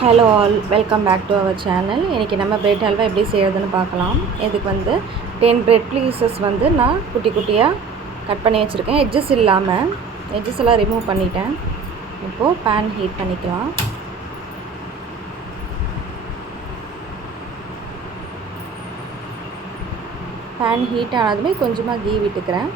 Hello all, welcome back to our channel. இன்றைக்கி நம்ம bread halwa எப்படி செய்கிறதுன்னு பார்க்கலாம். இதுக்கு வந்து 10 பிரெட் பீசஸ் வந்து நான் குட்டி குட்டியாக கட் பண்ணி வச்சுருக்கேன். எட்ஜஸ் இல்லாமல், எட்ஜஸ் எல்லாம் ரிமூவ் பண்ணிட்டேன். இப்போது பேன் ஹீட் பண்ணிக்கலாம். பேன் ஹீட் ஆனதுமே கொஞ்சமாக கீ விட்டுக்கிறேன்.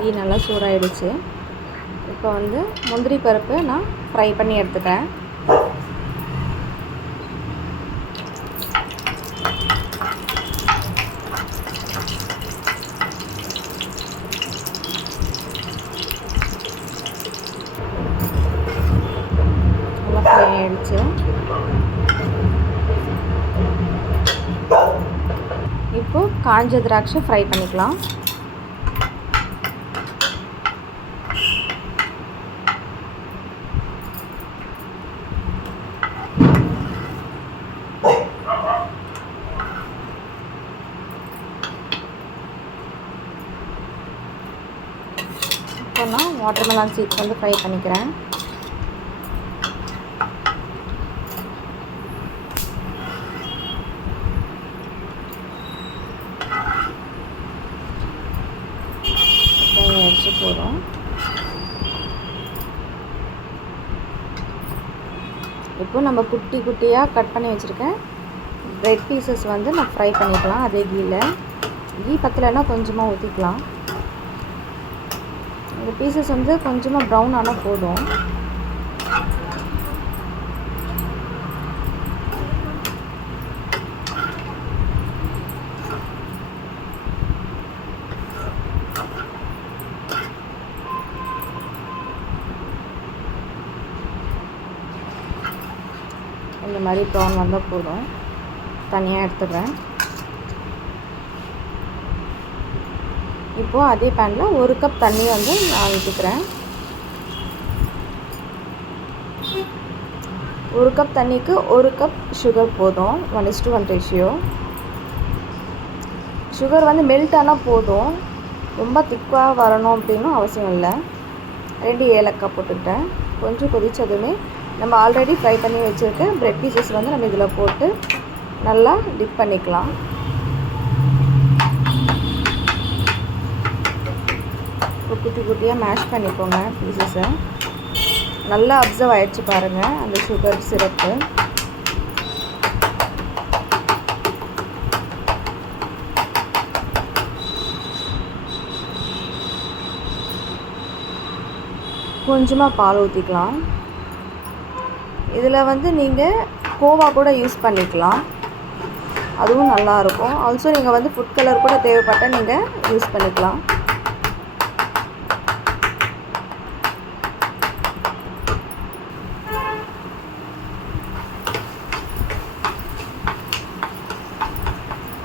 கீ நல்லா சூடாகிடுச்சு. இப்போ வந்து முந்திரி பருப்பு நான் ஃப்ரை பண்ணி எடுத்துக்கிறேன். நல்லா ஃப்ரை ஆகிடுச்சு. இப்போது காஞ்ச திராட்சை ஃப்ரை பண்ணிக்கலாம். இப்போ நான் வாட்டர்மெலான் சீட்ஸ் வந்து ஃப்ரை பண்ணிக்கிறேன். ஃப்ரை ஆகிடுச்சு போதும். இப்போ நம்ம குட்டி குட்டியாக கட் பண்ணி வச்சுருக்கேன் பிரெட் பீசஸ் வந்து நான் ஃப்ரை பண்ணிக்கலாம். அதே கீ பத்தலைன்னா கொஞ்சமாக ஊற்றிக்கலாம். இந்த பீசஸ் வந்து கொஞ்சமாக ப்ரௌன் ஆனால் போதும். இந்த மாதிரி ப்ரௌன் வந்தால் போதும். தனியாக எடுத்துடுறேன். இப்போது அதே பேனில் 1 கப் தண்ணி வந்து நான் ஊற்றிக்கிறேன். 1 கப் தண்ணிக்கு 1 கப் சுகர் போதும். 1:1 ரேஷியோ. சுகர் வந்து மெல்ட் ஆனால் போதும். ரொம்ப திக்காக வரணும் அப்படின்னும் அவசியம் இல்லை. 2 ஏலக்காய் போட்டுக்கிட்டேன். கொஞ்சம் கொதித்ததுமே நம்ம ஆல்ரெடி ஃப்ரை பண்ணி வச்சுருக்க பிரெட் பீசஸ் வந்து நம்ம இதில் போட்டு நல்லா டிப் பண்ணிக்கலாம். இப்போ குட்டி குட்டியாக மேஷ் பண்ணிக்கோங்க பீசஸை. நல்லா அப்சர்வ் ஆகிடுச்சு பாருங்கள் அந்த சுகர் சிரப்பு. கொஞ்சமாக பால் ஊற்றிக்கலாம். இதில் வந்து நீங்கள் கோவா கூட யூஸ் பண்ணிக்கலாம், அதுவும் நல்லாயிருக்கும். ஆல்சோ நீங்கள் வந்து ஃபுட் கலர் கூட தேவைப்பட்டால் நீங்கள் யூஸ் பண்ணிக்கலாம்.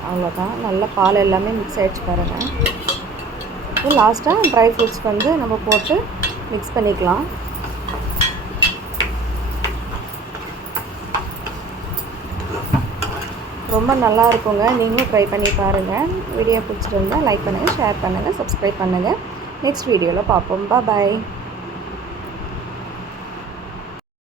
அவ்வளோதான். நல்லா பால் எல்லாமே மிக்ஸ் ஆகிடுச்சு பாருங்கள். இப்போ லாஸ்ட்டாக ட்ரை ஃப்ரூட்ஸ் வந்து நம்ம போட்டு மிக்ஸ் பண்ணிக்கலாம். ரொம்ப நல்லா இருக்குங்க. நீங்களும் ட்ரை பண்ணி பாருங்கள். வீடியோ பிடிச்சிருந்தால் லைக் பண்ணுங்கள், ஷேர் பண்ணுங்கள், சப்ஸ்கிரைப் பண்ணுங்கள். நெக்ஸ்ட் வீடியோவில் பார்ப்போம். பாய்.